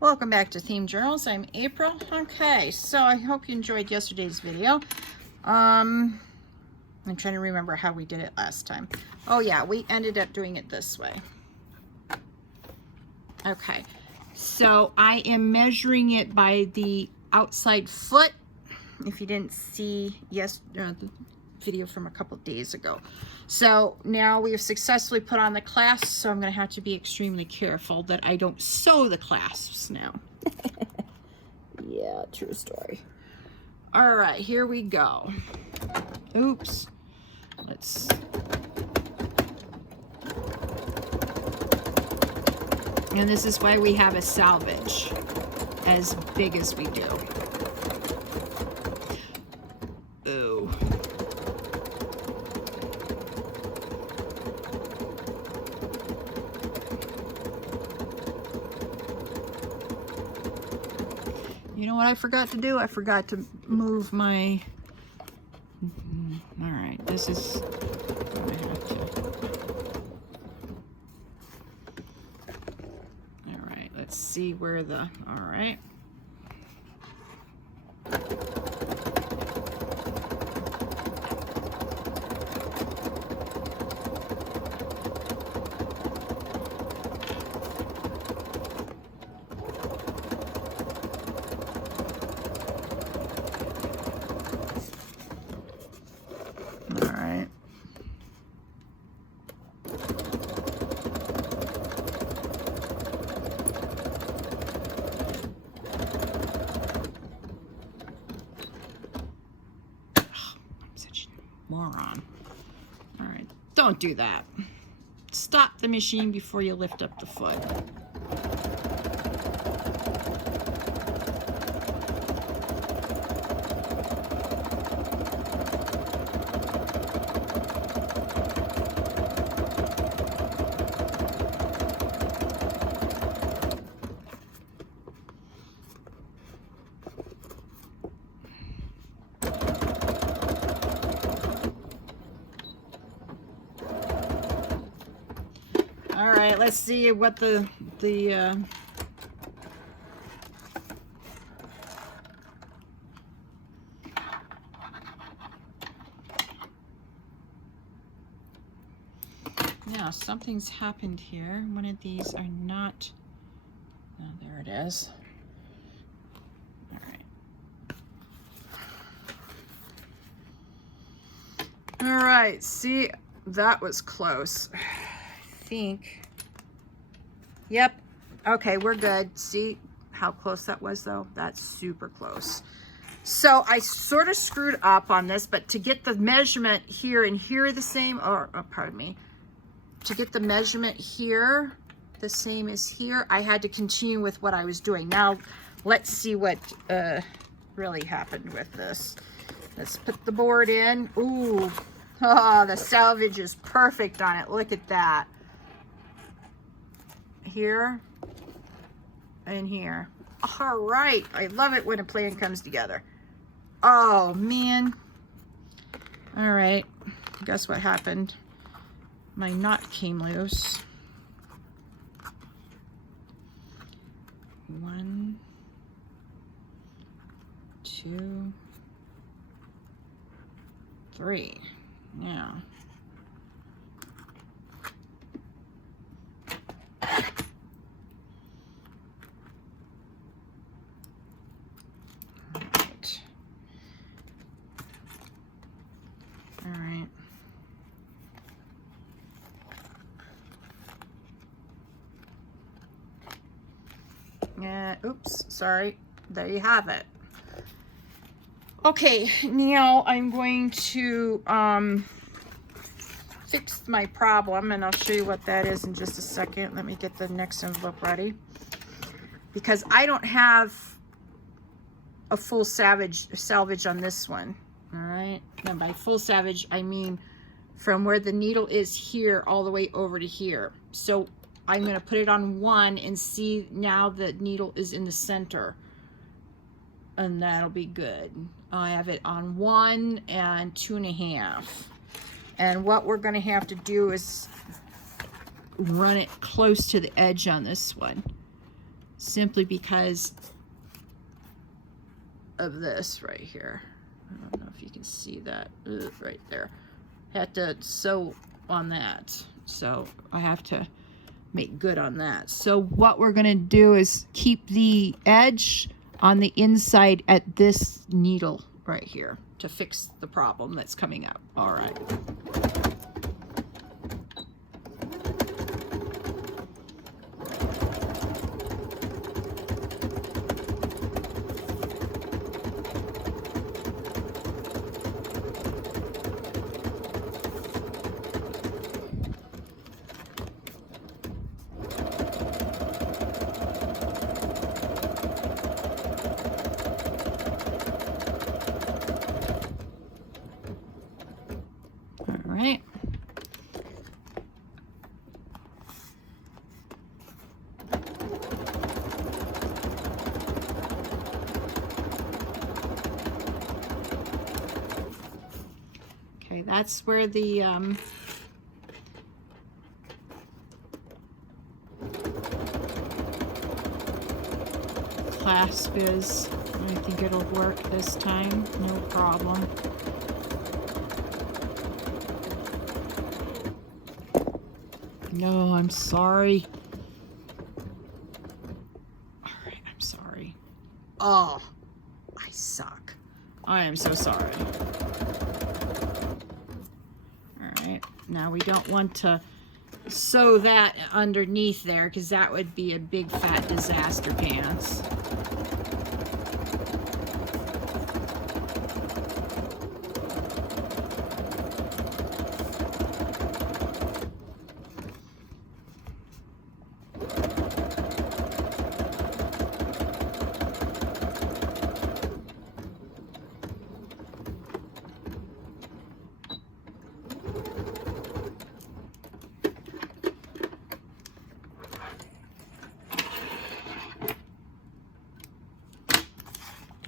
Welcome back to Themed Journals. I'm April. Okay, so I hope you enjoyed yesterday's video. I'm trying to remember how we did it last time. Oh yeah, we ended up doing it this way. Okay, so I am measuring it by the outside foot. If you didn't see the video from a couple days ago. So now we have successfully put on the clasps, so I'm going to have to be extremely careful that I don't sew the clasps now. Yeah, true story. All right, here we go. Oops. And this is why we have a salvage as big as we do. Ooh. You know what I forgot to do? I forgot to move my... All right, this is... I have to... All right, let's see where the... All right. Moron. All right, don't do that. Stop the machine before you lift up the foot. All right, let's see what the now something's happened here. One of these are not, oh, there it is. All right. All right, see, that was close. Think. Yep. Okay, we're good. See how close that was though? That's super close. So I sort of screwed up on this, but to get the measurement here and here the same, or pardon me, to get the measurement here the same as here, I had to continue with what I was doing. Now let's see what really happened with this. Let's put the board in. Ooh, oh, the salvage is perfect on it. Look at that. Here and here. All right, I love it when a plan comes together. Oh man. All right, guess what happened? My knot came loose. 1, 2, 3. Now oops, sorry. There you have it. Okay, now I'm going to fix my problem, and I'll show you what that is in just a second. Let me get the next envelope ready, because I don't have a full salvage on this one. All right, and by full salvage I mean from where the needle is here all the way over to here. So I'm going to put it on 1 and see now the needle is in the center, and that'll be good. I have it on 1 and 2.5. And what we're going to have to do is run it close to the edge on this one. simply because of this right here. I don't know if you can see that. Ugh, right there. Had to sew on that, so I have to make good on that. So what we're gonna do is keep the edge on the inside at this needle right here to fix the problem that's coming up. All right. Right. Okay, that's where the clasp is. I think it'll work this time, no problem. No, I'm sorry. All right, I'm sorry. Oh, I suck. I am so sorry. All right, now we don't want to sew that underneath there because that would be a big fat disaster pants.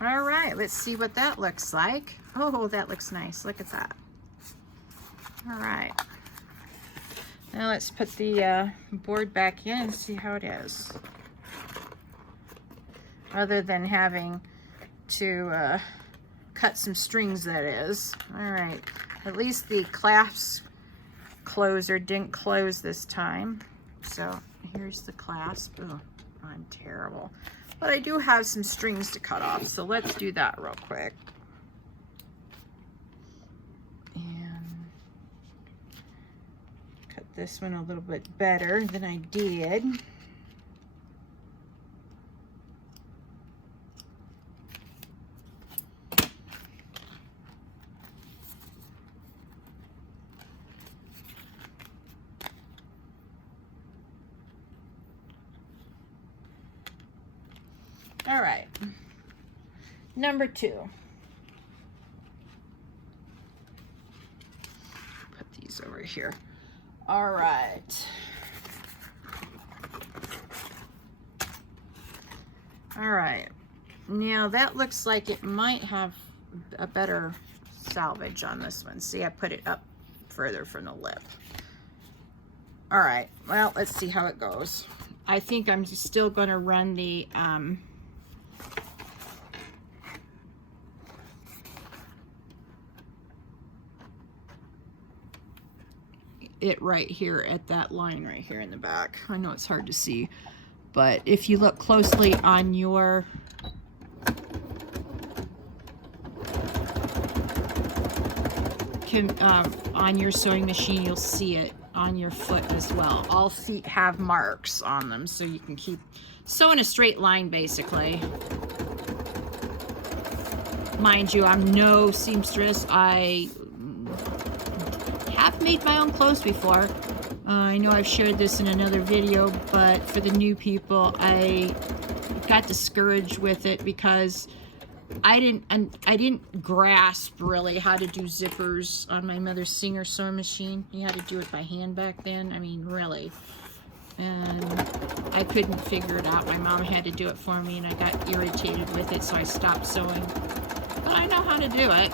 All right, let's see what that looks like. Oh, that looks nice. Look at that. All right. Now let's put the board back in and see how it is. Other than having to cut some strings, that is. All right. At least the clasp closer didn't close this time. So here's the clasp. Oh, I'm terrible. But I do have some strings to cut off, so let's do that real quick. And cut this one a little bit better than I did. All right, number 2. Put these over here. All right. All right. Now that looks like it might have a better salvage on this one. See, I put it up further from the lip. All right, well, let's see how it goes. I think I'm still going to run the it right here at that line right here in the back. I know it's hard to see, but if you look closely on your on your sewing machine, you'll see it on your foot as well. All feet have marks on them, so you can keep sewing a straight line basically. Mind you, I'm no seamstress. I have made my own clothes before. I know I've shared this in another video, but for the new people, I got discouraged with it because I didn't grasp really how to do zippers on my mother's Singer sewing machine. You had to do it by hand back then. I mean, really. And I couldn't figure it out. My mom had to do it for me, and I got irritated with it, so I stopped sewing. But I know how to do it.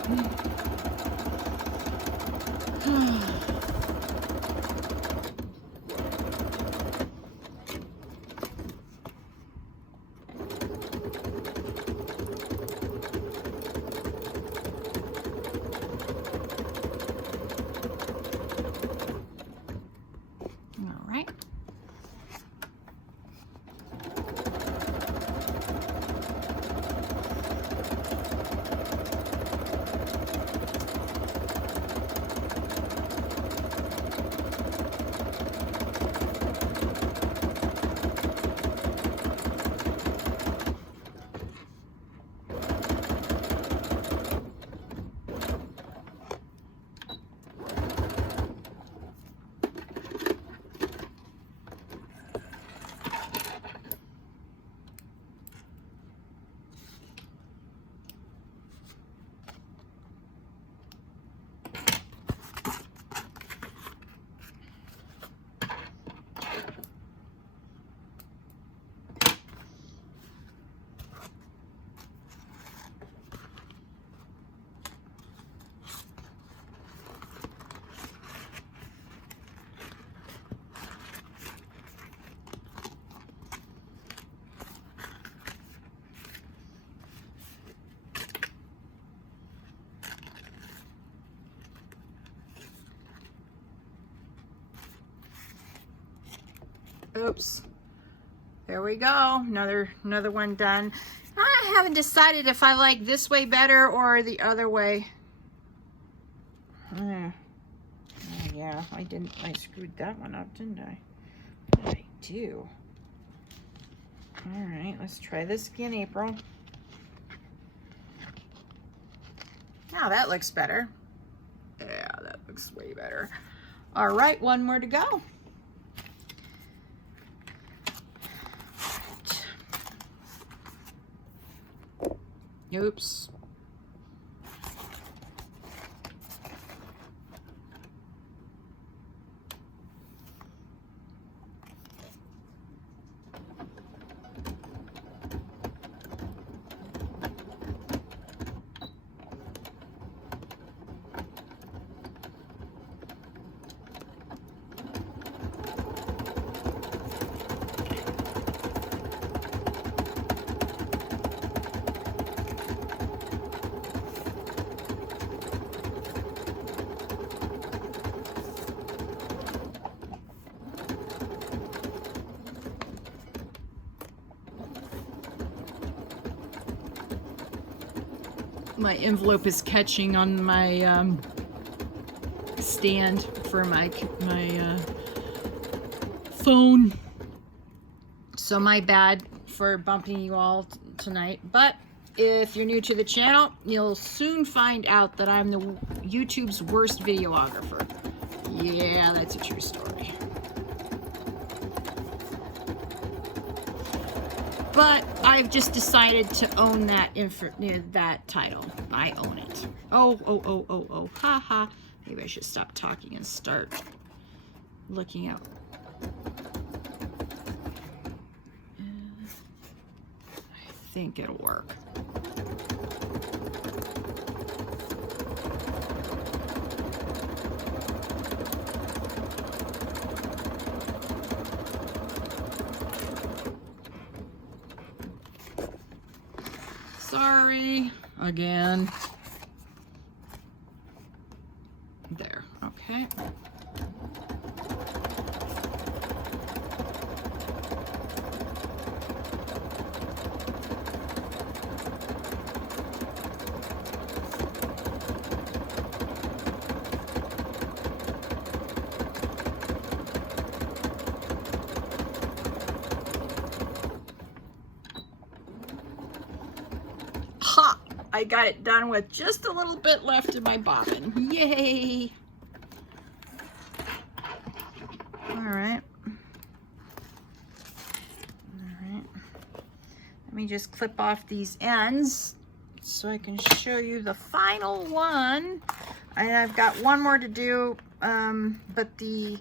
Oops. There we go. Another one done. I haven't decided if I like this way better or the other way. Yeah, I screwed that one up, didn't I? What did I do? All right, let's try this again, April. Now that looks better. Yeah, that looks way better. All right, one more to go. Oops. My envelope is catching on my stand for my phone. So my bad for bumping you all tonight. But if you're new to the channel, you'll soon find out that I'm the YouTube's worst videographer. Yeah, that's a true story. But I've just decided to own that that title. I own it. Oh, ha ha. Maybe I should stop talking and start looking out. I think it'll work. Sorry, again. There, okay. Ha! I got it done with just a little bit left in my bobbin. Yay! All right. Let me just clip off these ends so I can show you the final one. And I've got one more to do, but the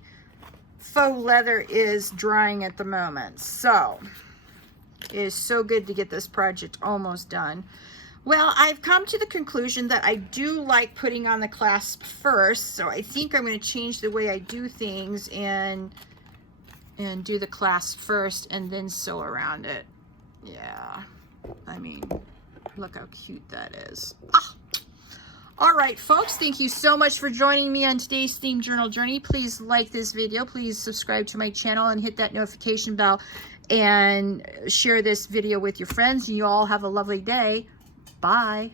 faux leather is drying at the moment. So it is so good to get this project almost done. Well, I've come to the conclusion that I do like putting on the clasp first, so I think I'm going to change the way I do things and do the clasp first and then sew around it. Yeah, I mean, look how cute that is. Ah. All right, folks, thank you so much for joining me on today's Themed Journal Journey. Please like this video, please subscribe to my channel and hit that notification bell and share this video with your friends. You all have a lovely day. Bye.